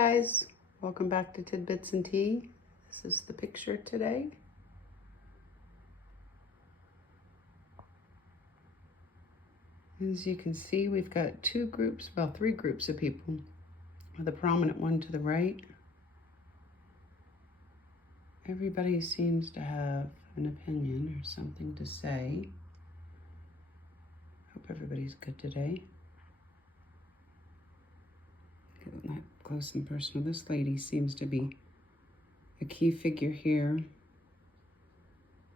guys, welcome back to Tidbits and Tea. This is the picture today. As you can see, we've got three groups of people, with a prominent one to the right. Everybody seems to have an opinion or something to say. Hope everybody's good today. Get up close and personal. This lady seems to be a key figure here.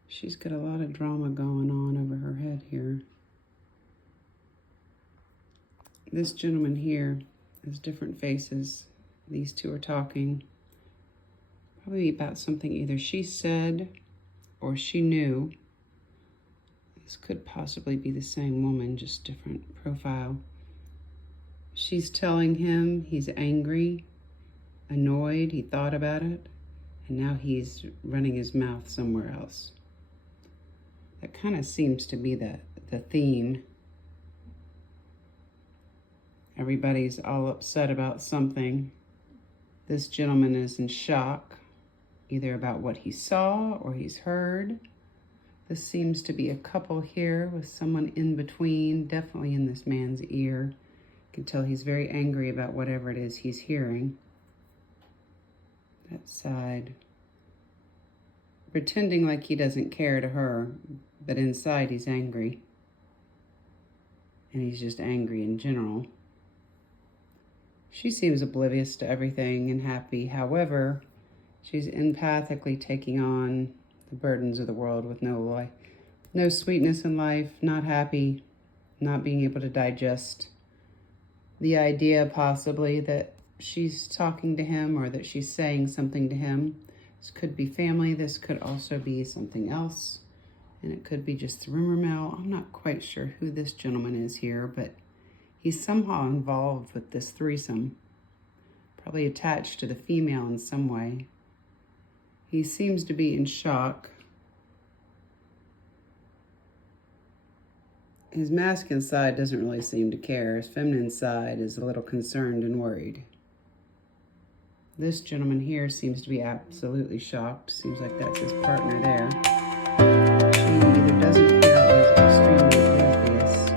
She's got a lot of drama going on over her head here. This gentleman here has different faces. These two are talking, probably about something either she said or she knew. This could possibly be the same woman, just different profile. She's telling him he's angry, annoyed, he thought about it, and now he's running his mouth somewhere else. That kind of seems to be the theme. Everybody's all upset about something. This gentleman is in shock, either about what he saw or he's heard. This seems to be a couple here with someone in between, definitely in this man's ear. You can tell he's very angry about whatever it is he's hearing. That side, pretending like he doesn't care to her, but inside he's angry. And he's just angry in general. She seems oblivious to everything and happy. However, she's empathically taking on the burdens of the world with no sweetness in life, not happy, not being able to digest the idea possibly that she's talking to him or that she's saying something to him. This could be family. This could also be something else. And it could be just rumor mill. I'm not quite sure who this gentleman is here, but he's somehow involved with this threesome, probably attached to the female in some way. He seems to be in shock. His masculine side doesn't really seem to care. His feminine side is a little concerned and worried. This gentleman here seems to be absolutely shocked. Seems like that's his partner there. She either doesn't care or is extremely oblivious.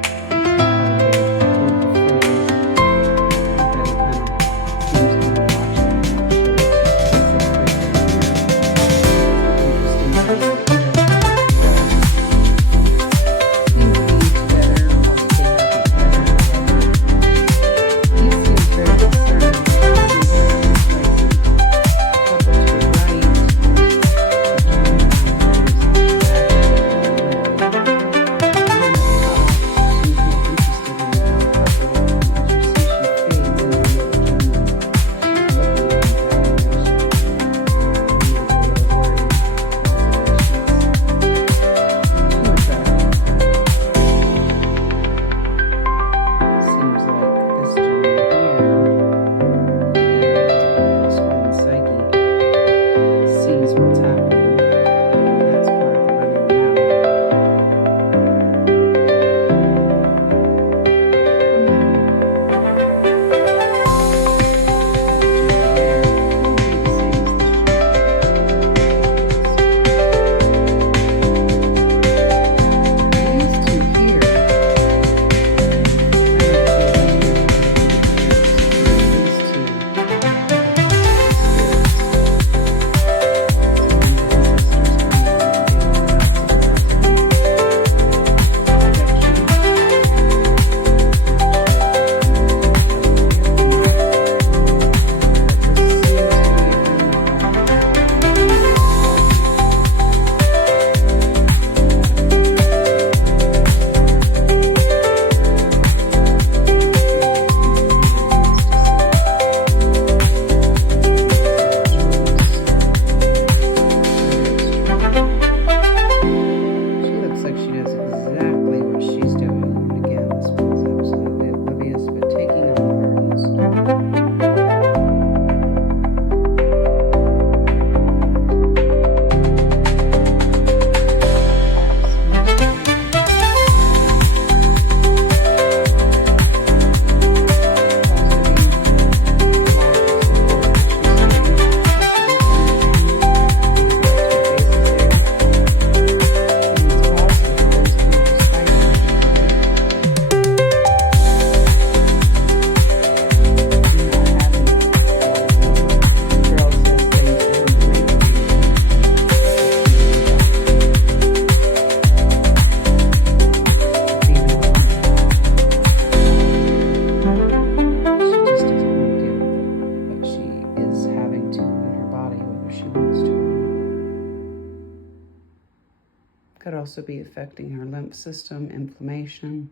also be affecting her lymph system, inflammation,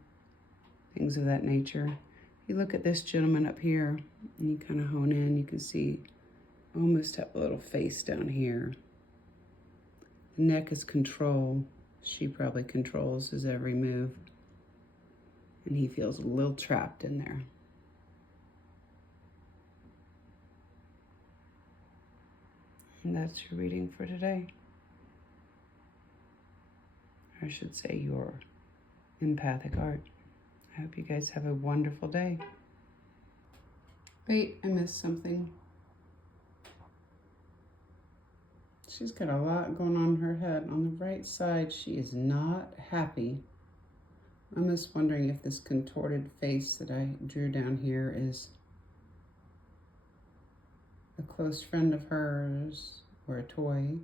things of that nature. If you look at this gentleman up here and you kind of hone in, you can see almost have a little face down here. The neck is control. She probably controls his every move. And he feels a little trapped in there. And that's your reading for today. I should say your empathic art. I hope you guys have a wonderful day. Wait, I missed something. She's got a lot going on in her head. On the right side, she is not happy. I'm just wondering if this contorted face that I drew down here is a close friend of hers or a toy.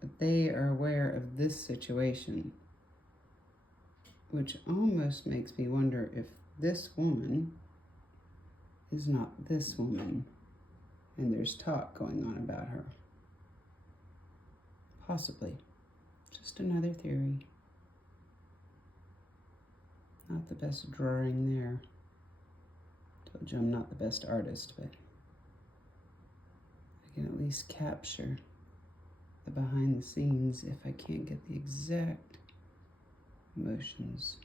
But they are aware of this situation, which almost makes me wonder if this woman is not this woman, and there's talk going on about her. Possibly. Just another theory. Not the best drawing there. Told you I'm not the best artist, but I can at least capture the behind the scenes if I can't get the exact emotions.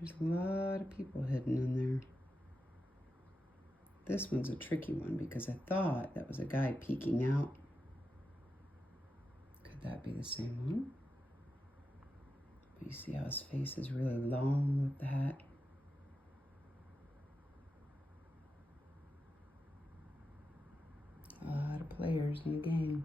There's a lot of people hidden in there. This one's a tricky one because I thought that was a guy peeking out. Could that be the same one? But you see how his face is really long with the hat? A lot of players in the game.